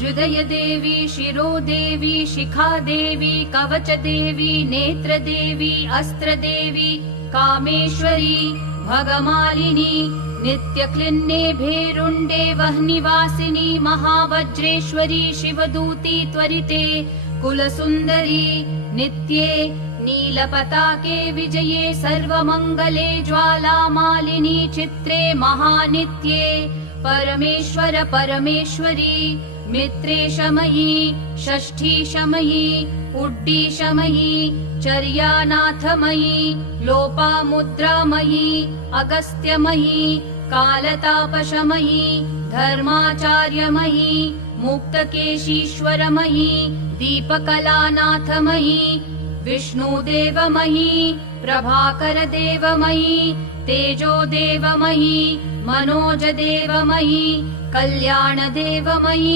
हृदयदेवी शिरोदेवी शिखादेवी कवचदेवी नेत्रदेवी अस्त्रदेवी कामेश्वरी भगमालिनी नित्यक्लिन्ने भेरुण्डे वह्निवासिनी महावज्रेश्वरी शिवदूती त्वरिते कुलसुन्दरी नित्ये नीलपताके विजये सर्वमङ्गले ज्वालामालिनी चित्रे महानित्ये परमेश्वर परमेश्वरी मित्रेशमयी षष्ठीशमयी उड्डीशमयी चर्यानाथमयी लोपामुद्रामयी अगस्त्यमयी कालतापशमयी धर्माचार्यमयी मुक्तकेशीश्वरमयी दीपकलानाथमयी विष्णुदेवमयी प्रभाकरदेवमयी तेजोदेवमयी मनोजदेवमयी कल्याणदेवमयी।